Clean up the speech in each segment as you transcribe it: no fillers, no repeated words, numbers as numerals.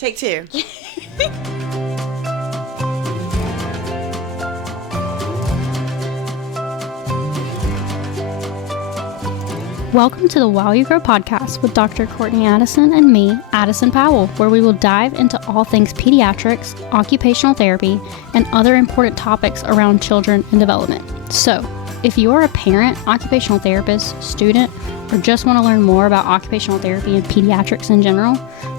Take two. Welcome to the While You Grow podcast with Dr. Courtney Addison and me, Addison Powell, where we will dive into all things pediatrics, occupational therapy, and other important topics around children and development. So, if you are a parent, occupational therapist, student, or just want to learn more about occupational therapy and pediatrics in general,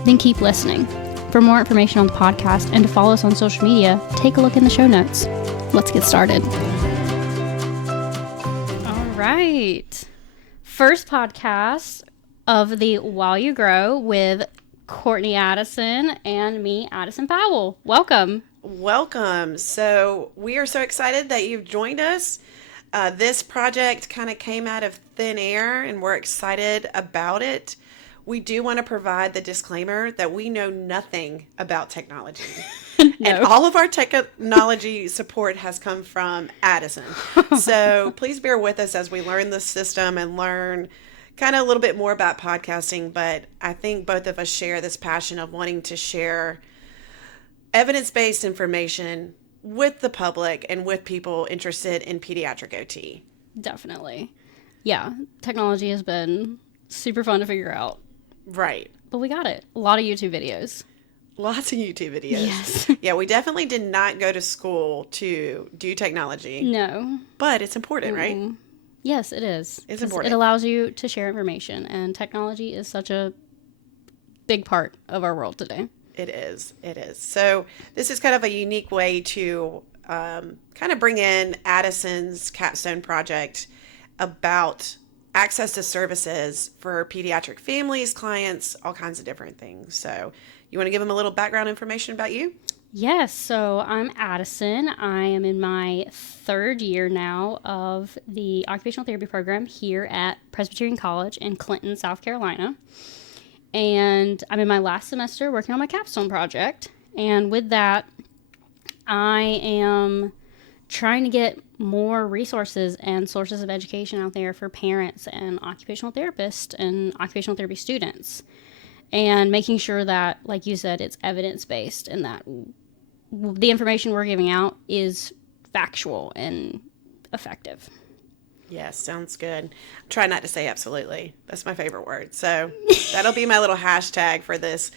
then keep listening. For more information on the podcast and to follow us on social media, take a look in the show notes. Let's get started. All right. First podcast of the While You Grow with Courtney Addison and me, Addison Powell. Welcome. Welcome. So we are so excited that you've joined us. This project kind of came out of thin air and we're excited about it. We do want to provide the disclaimer that we know nothing about technology. No. And all of our technology support has come from Addison. So please bear with us as we learn the system and learn kind of a little bit more about podcasting. But I think both of us share this passion of wanting to share evidence-based information with the public and with people interested in pediatric OT. Definitely. Yeah, technology has been super fun to figure out. Right. But we got it. A lot of YouTube videos. Lots of YouTube videos. Yes. Yeah, we definitely did not go to school to do technology. No. But it's important, right? Yes, it is. It's important. It allows you to share information, and technology is such a big part of our world today. It is. It is. So this is kind of a unique way to kind of bring in Addison's capstone project about access to services for pediatric families, clients, all kinds of different things. So you want to give them a little background information about you? Yes, so I'm Addison. I am in my third year now of the occupational therapy program here at Presbyterian College in Clinton, South Carolina. And I'm in my last semester working on my capstone project. And with that, I am trying to get more resources and sources of education out there for parents and occupational therapists and occupational therapy students. And making sure that, like you said, it's evidence-based and that the information we're giving out is factual and effective. Yes, sounds good. Try not to say absolutely. That's my favorite word. So that'll be my little hashtag for this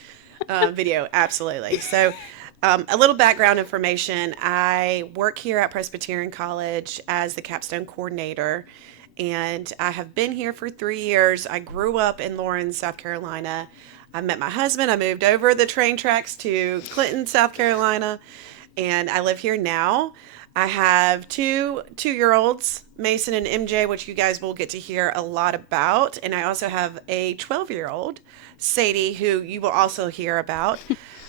video. Absolutely. So a little background information. I work here at Presbyterian College as the capstone coordinator, and I have been here for 3 years. I grew up in Lawrence, South Carolina. I met my husband. I moved over the train tracks to Clinton, South Carolina, and I live here now. I have two-year-olds, Mason and MJ, which you guys will get to hear a lot about. And I also have a 12-year-old, Sadie, who you will also hear about.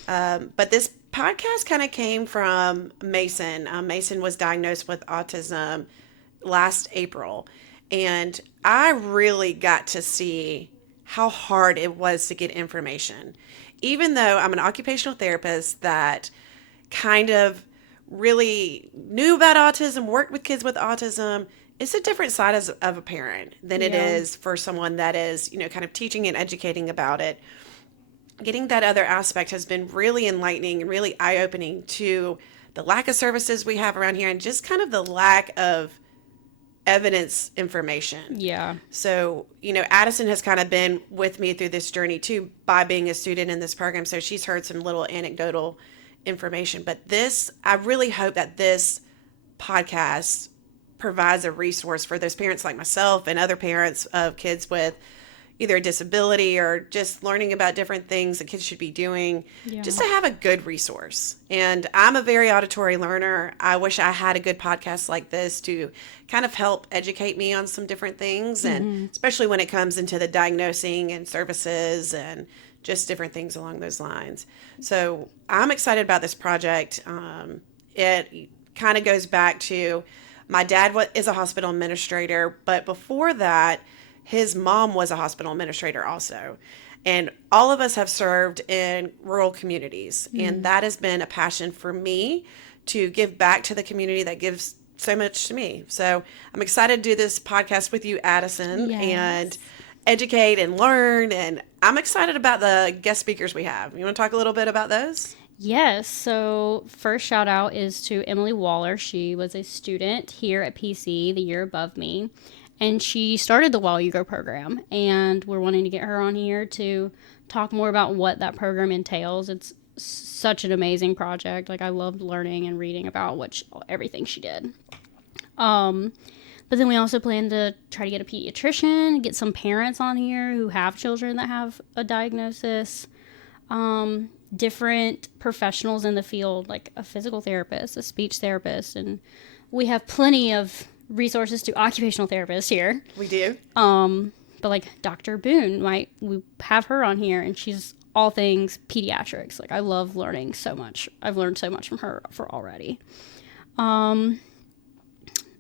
But this podcast kind of came from Mason. Mason was diagnosed with autism last April. And I really got to see how hard it was to get information. Even though I'm an occupational therapist that kind of really knew about autism, worked with kids with autism, it's a different side of a parent than it is for someone that is, kind of teaching and educating about it. Getting that other aspect has been really enlightening and really eye-opening to the lack of services we have around here and just kind of the lack of evidence information. Yeah. So, Addison has kind of been with me through this journey too by being a student in this program. So she's heard some little anecdotal information, but I really hope that this podcast provides a resource for those parents like myself and other parents of kids with either a disability or just learning about different things that kids should be doing, just to have a good resource. And I'm a very auditory learner. I wish I had a good podcast like this to kind of help educate me on some different things, and especially when it comes into the diagnosing and services and just different things along those lines. So I'm excited about this project. It kind of goes back to my dad is a hospital administrator, but before that, his mom was a hospital administrator also. And all of us have served in rural communities. And that has been a passion for me to give back to the community that gives so much to me. So I'm excited to do this podcast with you, Addison. Yes. And educate and learn. And I'm excited about the guest speakers we have. You want to talk a little bit about those? Yes. So, first shout out is to Emily Waller. She was a student here at PC the year above me, and she started the While You Go program. And we're wanting to get her on here to talk more about what that program entails. It's such an amazing project. Like, I loved learning and reading about everything she did. But then we also plan to try to get a pediatrician, get some parents on here who have children that have a diagnosis. Different professionals in the field, like a physical therapist, a speech therapist, and we have plenty of resources to occupational therapists here. We do. But like Dr. Boone, we have her on here, and she's all things pediatrics. Like, I love learning so much. I've learned so much from her already. And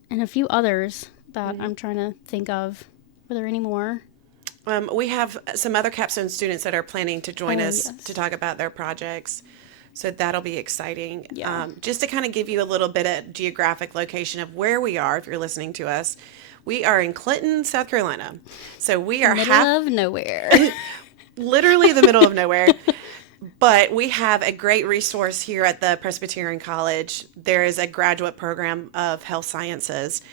a few others that I'm trying to think of. Were there any more? We have some other capstone students that are planning to join us yes. to talk about their projects. So that'll be exciting. Yeah. Just to kind of give you a little bit of geographic location of where we are, if you're listening to us, we are in Clinton, South Carolina. So we are Middle of nowhere. literally the middle of nowhere. But we have a great resource here at the Presbyterian College. There is a graduate program of health sciences.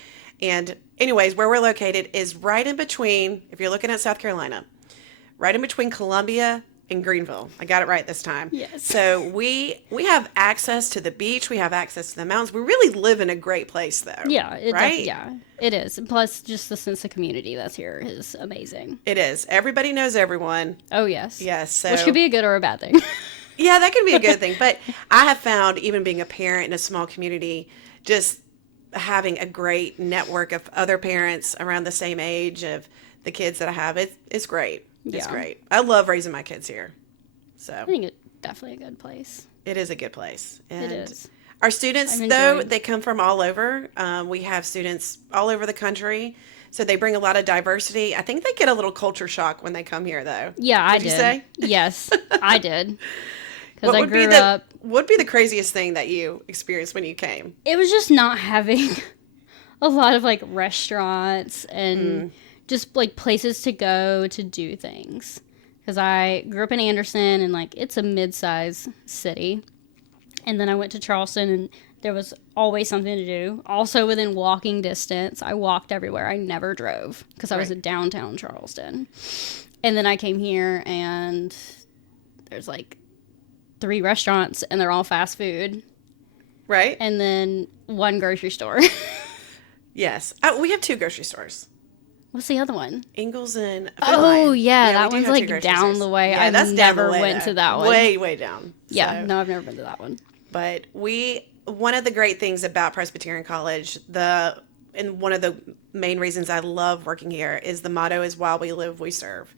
And anyways, where we're located is right in between, if you're looking at South Carolina, right in between Columbia and Greenville. I got it right this time. Yes. So we have access to the beach. We have access to the mountains. We really live in a great place, though. Yeah. Right? Yeah, it is. Plus, just the sense of community that's here is amazing. It is. Everybody knows everyone. Oh, yes. Yes. So, which could be a good or a bad thing. yeah, that can be a good thing. But I have found, even being a parent in a small community, just having a great network of other parents around the same age of the kids that I have, it's great. It's great. I love raising my kids here. So I think it's definitely a good place. it is a good place. And It is. our students, though, they come from all over. We have students all over the country. So they bring a lot of diversity. I think they get a little culture shock when they come here, though. Yeah, I did. Would you say? Yes, I did. Because I grew What up. would be the craziest thing that you experienced when you came? It was just not having a lot of like restaurants and just like places to go to do things. Because I grew up in Anderson, and like it's a mid-size city. And then I went to Charleston, and there was always something to do. Also within walking distance. I walked everywhere. I never drove because I was in downtown Charleston. And then I came here, and there's like 3 restaurants, and they're all fast food. Right? And then 1 grocery store. Yes. We have 2 grocery stores. What's the other one? Ingalls and Food Oh, Lion. yeah, that we do one's have 2 like grocery down stores. the way. Yeah, I that's down the never way, went though. to that one. Way, way down. Yeah, So, no, I've never been to that one. But one of the great things about Presbyterian College, and one of the main reasons I love working here is the motto is while we live, we serve.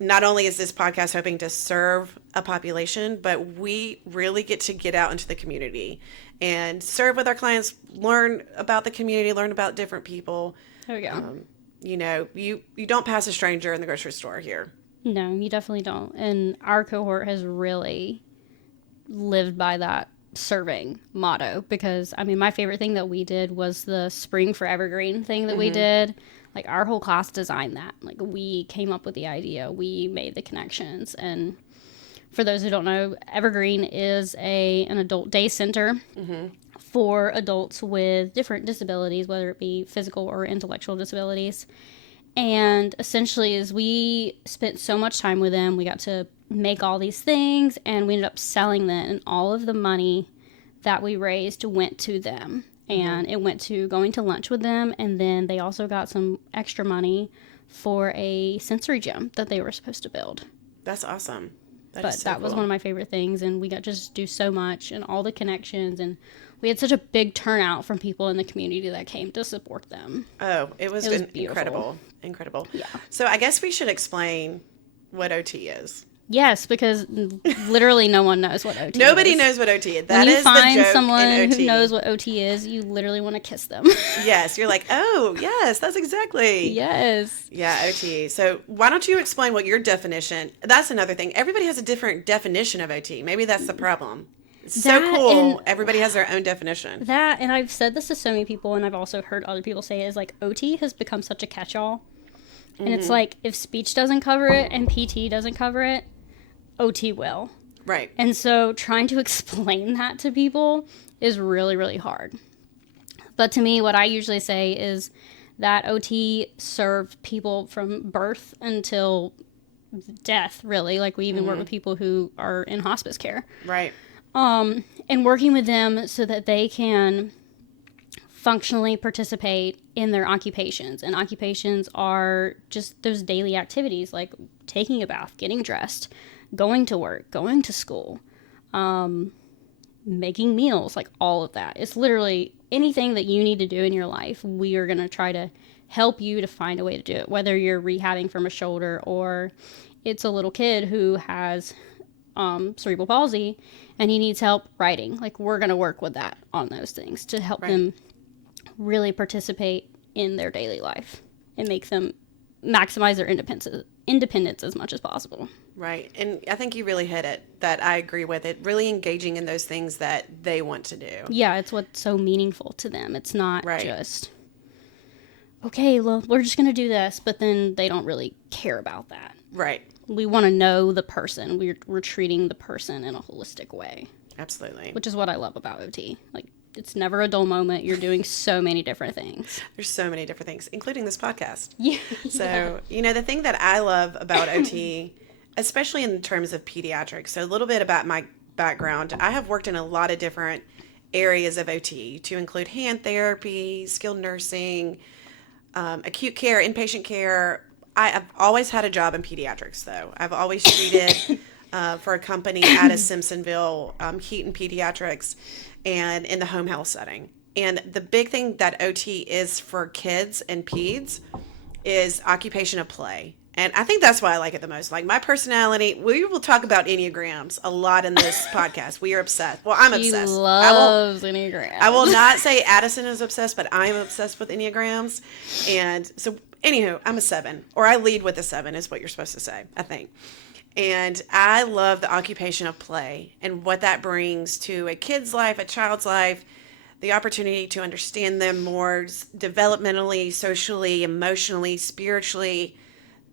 Not only is this podcast hoping to serve a population, but we really get out into the community and serve with our clients, learn about the community, learn about different people. There we go. You know, you don't pass a stranger in the grocery store here. No, you definitely don't. And our cohort has really lived by that serving motto because, I mean, my favorite thing that we did was the Spring for Evergreen thing that we did. Like, our whole class designed that. Like, we came up with the idea. We made the connections. And for those who don't know, Evergreen is an adult day center for adults with different disabilities, whether it be physical or intellectual disabilities. And essentially, as we spent so much time with them, we got to make all these things, and we ended up selling them. And all of the money that we raised went to them. And it went to going to lunch with them. And then they also got some extra money for a sensory gym that they were supposed to build. That's awesome. But that was one of my favorite things. And we got to just do so much and all the connections. And we had such a big turnout from people in the community that came to support them. Oh, it was beautiful. Incredible. Yeah. So I guess we should explain what OT is. Yes, because literally no one knows what OT is. Nobody knows what OT is. That when you is find the joke someone in OT. who knows what OT is, you literally want to kiss them. Yes, you're like, oh, yes, that's exactly. Yes. Yeah, OT. So why don't you explain what your definition, that's another thing. Everybody has a different definition of OT. Maybe that's the problem. It's so cool. Everybody has their own definition. That, and I've said this to so many people, and I've also heard other people say it, is like OT has become such a catch-all. And it's like, if speech doesn't cover it and PT doesn't cover it, OT will. Right. And so trying to explain that to people is really, really hard. But to me, what I usually say is that OT served people from birth until death, really. Like, we even work with people who are in hospice care. Right. And working with them so that they can functionally participate in their occupations. And occupations are just those daily activities, like taking a bath, getting dressed, going to work, going to school, making meals, like all of that. It's literally anything that you need to do in your life. We are going to try to help you to find a way to do it, whether you're rehabbing from a shoulder or it's a little kid who has cerebral palsy and he needs help writing. Like, we're going to work with that on those things to help them really participate in their daily life and make them maximize their independence as much as possible. Right. And I think you really hit it, that I agree with it. Really engaging in those things that they want to do. Yeah, it's what's so meaningful to them. It's not just, okay, well, we're just going to do this, but then they don't really care about that. Right. We want to know the person. We're treating the person in a holistic way. Absolutely. Which is what I love about OT. Like, it's never a dull moment. You're doing so many different things. There's so many different things, including this podcast. Yeah. So, the thing that I love about OT, especially in terms of pediatrics, so a little bit about my background. I have worked in a lot of different areas of OT, to include hand therapy, skilled nursing, acute care, inpatient care. I've always had a job in pediatrics, though. I've always treated for a company out of Simpsonville, Keaton Pediatrics, and in the home health setting. And the big thing that OT is for kids and peds is occupation of play. And I think that's why I like it the most. Like, my personality, we will talk about Enneagrams a lot in this podcast. We are obsessed. Well, I'm obsessed. He loves Enneagrams. I will not say Addison is obsessed, but I'm obsessed with Enneagrams. And so, anywho, I'm a 7. Or I lead with a 7 is what you're supposed to say, I think. And I love the occupation of play and what that brings to a kid's life, a child's life, the opportunity to understand them more developmentally, socially, emotionally, spiritually.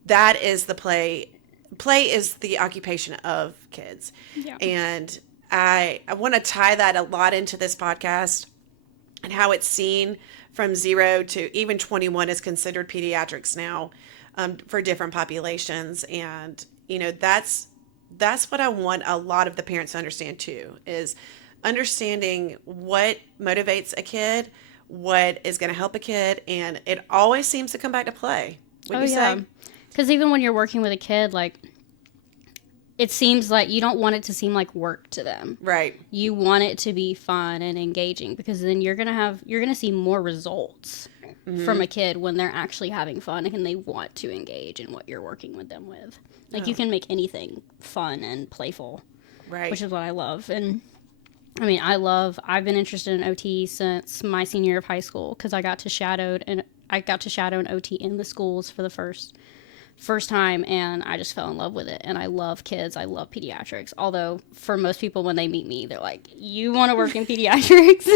That is the play. Play is the occupation of kids. Yeah. And I want to tie that a lot into this podcast and how it's seen from 0 to even 21 is considered pediatrics now for different populations. And that's what I want a lot of the parents to understand too, is understanding what motivates a kid, what is going to help a kid, and it always seems to come back to play. Would you say? Because even when you're working with a kid, like, it seems like you don't want it to seem like work to them. Right. You want it to be fun and engaging, because then you're gonna see more results from a kid when they're actually having fun and they want to engage in what you're working with them with. Like, you can make anything fun and playful, Right. which is what I love. And I mean, I've been interested in OT since my senior year of high school, because I got to shadow an OT in the schools for the first time, and I just fell in love with it. And I love kids. I love pediatrics. Although for most people, when they meet me, they're like, "You want to work in pediatrics?"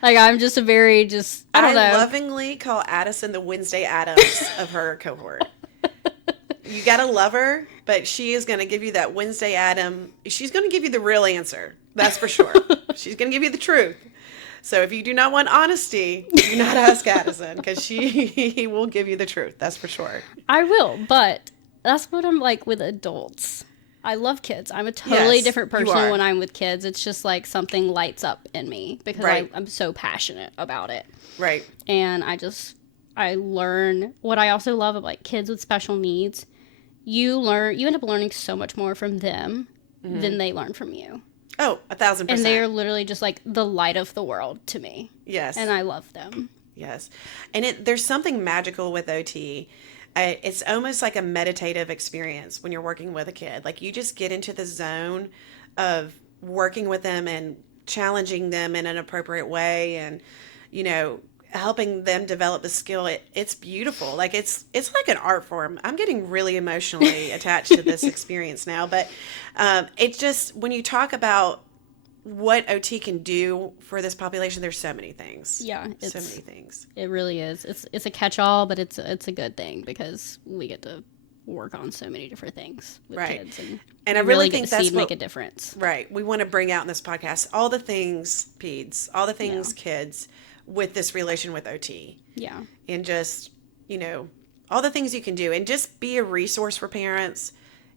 Like, I'm just I don't know. I lovingly call Addison the Wednesday Addams of her cohort. You gotta love her, but she is gonna give you that Wednesday Adam. She's gonna give you the real answer. That's for sure. She's gonna give you the truth. So if you do not want honesty, do not ask Addison, because he will give you the truth. That's for sure. I will, but that's what I'm like with adults. I love kids. I'm a totally different person when I'm with kids. It's just like something lights up in me because I'm so passionate about it. Right. And I learn what I also love about, like, kids with special needs. You end up learning so much more from them than they learn from you. Oh, 1,000%. And they are literally just like the light of the world to me. Yes. And I love them. Yes. And there's something magical with OT. It's almost like a meditative experience when you're working with a kid. Like, you just get into the zone of working with them and challenging them in an appropriate way, and, helping them develop the skill. It's beautiful. Like, it's like an art form. I'm getting really emotionally attached to this experience now, but it's just, when you talk about what OT can do for this population, there's so many things. Yeah, so many things. It really is. It's a catch-all, but it's a good thing because we get to work on so many different things with kids, and I really think that's make a difference. Right. We want to bring out in this podcast all the things peds, all the things kids with this relation with OT. Yeah. And just, all the things you can do and just be a resource for parents.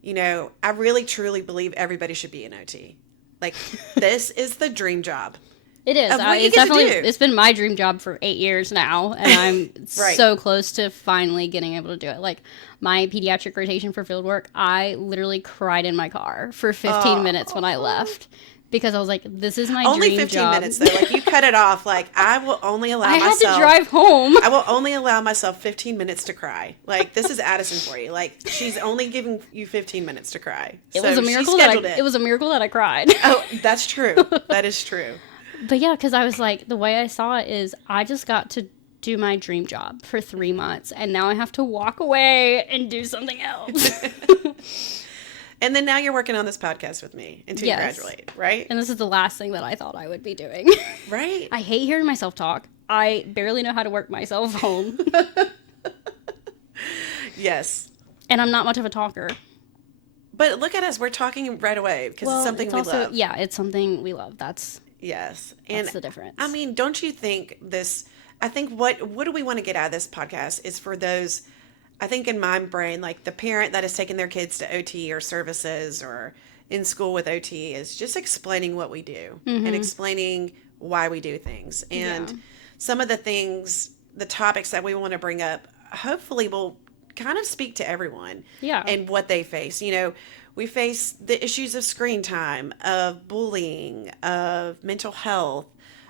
I really truly believe everybody should be an OT. Like, this is the dream job. It is. It's been my dream job for 8 years now, and I'm so close to finally getting able to do it. Like, my pediatric rotation for field work, I literally cried in my car for 15 minutes when I left. Because I was like, this is my only dream 15 job. minutes, though. Like, you cut it off. Like, I will only allow myself... I had to drive home. I will only allow myself 15 minutes to cry. Like, this is Addison for you. Like, she's only giving you 15 minutes to cry. It was a miracle it was a miracle that I cried. Oh, that's true. That is true. But yeah, because I was like, the way I saw it is I just got to do my dream job for 3 months, and now I have to walk away and do something else. And then now you're working on this podcast with me until you graduate, right? And this is the last thing that I thought I would be doing. Right. I hate hearing myself talk. I barely know how to work myself home. Yes. And I'm not much of a talker. But look at us. We're talking right away because it's something we love. Yeah, it's something we love. That's the difference. I mean, don't you think this... I think what do we want to get out of this podcast is for those... I think in my brain, like the parent that has taken their kids to OT or services or in school with OT is just explaining what we do and explaining why we do things. And some of the things, the topics that we want to bring up, hopefully will kind of speak to everyone and what they face. We face the issues of screen time, of bullying, of mental health,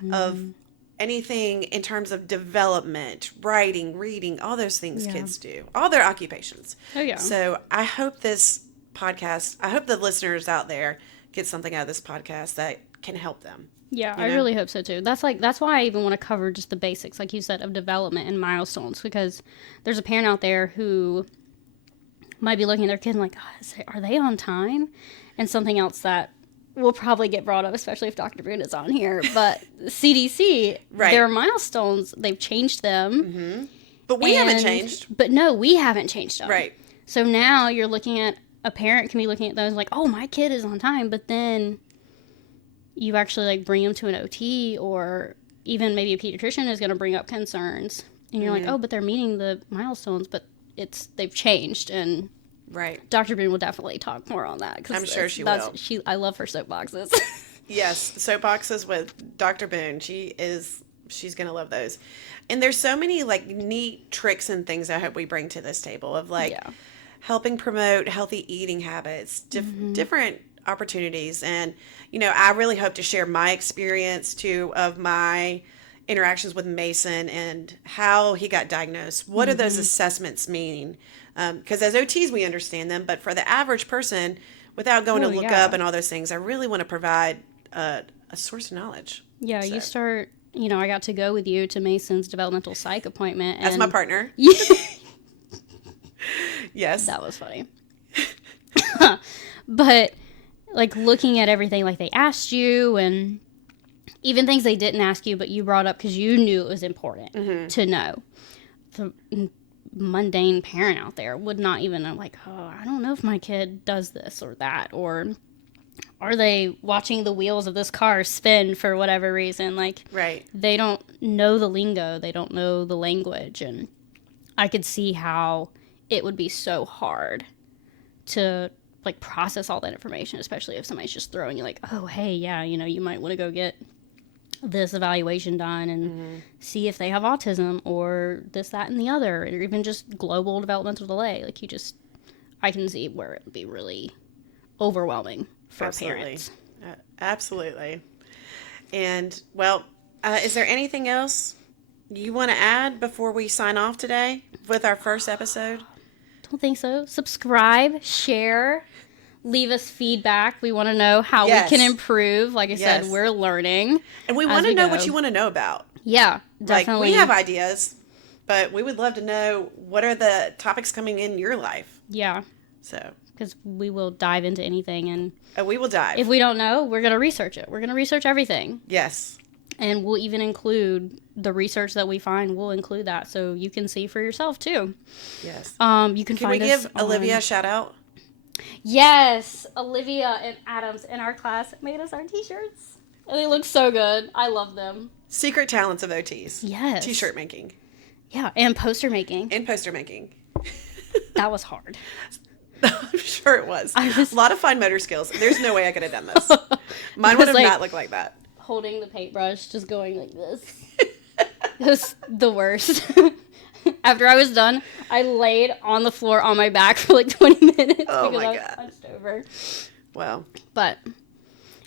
of anything in terms of development, writing, reading, all those things kids do, all their occupations. Oh, yeah. So I hope this podcast, I hope the listeners out there get something out of this podcast that can help them. Yeah, I really hope so too. That's why I even want to cover just the basics, like you said, of development and milestones, because there's a parent out there who might be looking at their kid and like, oh, are they on time? And something else that will probably get brought up, especially if Dr. Boone is on here. But CDC, their milestones, they've changed them. Mm-hmm. But we haven't changed. But no, we haven't changed them. Right. So now you're looking at, a parent can be looking at those like, oh, my kid is on time. But then you actually like bring them to an OT, or even maybe a pediatrician is going to bring up concerns. And you're like, oh, but they're meeting the milestones, but they've changed. And Dr. Boone will definitely talk more on that. I'm sure she will. I love her soapboxes. Yes, soapboxes with Dr. Boone. She's going to love those. And there's so many like neat tricks and things I hope we bring to this table of like helping promote healthy eating habits, different opportunities. And, I really hope to share my experience too of my interactions with Mason and how he got diagnosed. What do those assessments mean? Because as OTs, we understand them, but for the average person, without going to look up and all those things, I really want to provide a source of knowledge. Yeah, so. You start, I got to go with you to Mason's developmental psych appointment. As my partner. Yes. That was funny. But, like, looking at everything, like, they asked you, and even things they didn't ask you, but you brought up because you knew it was important to know. The mundane parent out there would not even know, like, oh, I don't know if my kid does this or that, or are they watching the wheels of this car spin for whatever reason? Like, they don't know the lingo, they don't know the language, and I could see how it would be so hard to, like, process all that information, especially if somebody's just throwing you, like, oh, hey, yeah, you might want to go get this evaluation done and see if they have autism or this, that, and the other, or even just global developmental delay. Like, I can see where it would be really overwhelming for parents. Absolutely. And, well, is there anything else you want to add before we sign off today with our first episode? Don't think so. Subscribe, share, leave us feedback. We want to know how we can improve. Like I said, we're learning. And we want to know what you want to know about. Yeah, definitely. Like, we have ideas, but we would love to know what are the topics coming in your life. Yeah. So because we will dive into anything. And we will dive. if we don't know, we're going to research it. We're going to research everything. Yes. And we'll even include the research that we find. We'll include that so you can see for yourself too. Yes. You can Can find we give us Olivia a shout out? Yes, Olivia and Adams in our class made us our t-shirts. And they look so good. I love them. Secret talents of OTs. Yes. T-shirt making. Yeah, and poster making. And poster making. That was hard. I'm sure it was. A lot of fine motor skills. There's no way I could have done this. Mine would have not looked like that. Holding the paintbrush, just going like this. It was the worst. After I was done, I laid on the floor on my back for like 20 minutes because I was hunched over. Wow. But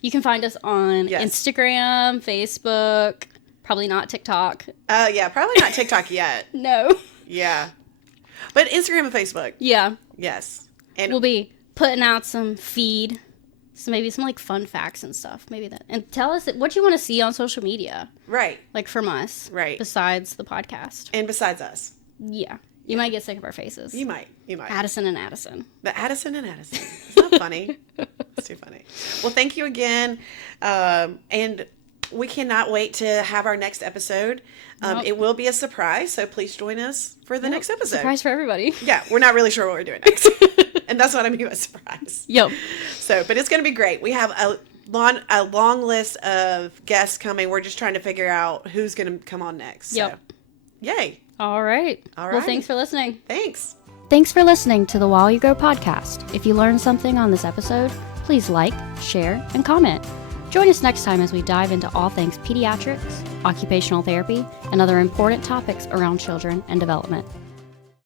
you can find us on Instagram, Facebook, probably not TikTok. Yeah, probably not TikTok yet. No. Yeah. But Instagram and Facebook. Yeah. Yes. And we'll be putting out some feed. So maybe some like fun facts and stuff. Maybe that. And tell us what you want to see on social media. Right. Like from us. Right. Besides the podcast. And besides us. Yeah. You might get sick of our faces. You might. Addison and Addison. The Addison and Addison. It's not funny. It's too funny. Well, thank you again. And we cannot wait to have our next episode. It will be a surprise, so please join us for the next episode. Surprise for everybody. Yeah, we're not really sure what we're doing next. And that's what I mean by surprise. Yep. So, but it's going to be great. We have a long list of guests coming. We're just trying to figure out who's going to come on next. So. Yep. Yay. All right. Well, thanks for listening. Thanks. Thanks for listening to the While You Grow podcast. If you learned something on this episode, please like, share, and comment. Join us next time as we dive into all things pediatrics, occupational therapy, and other important topics around children and development.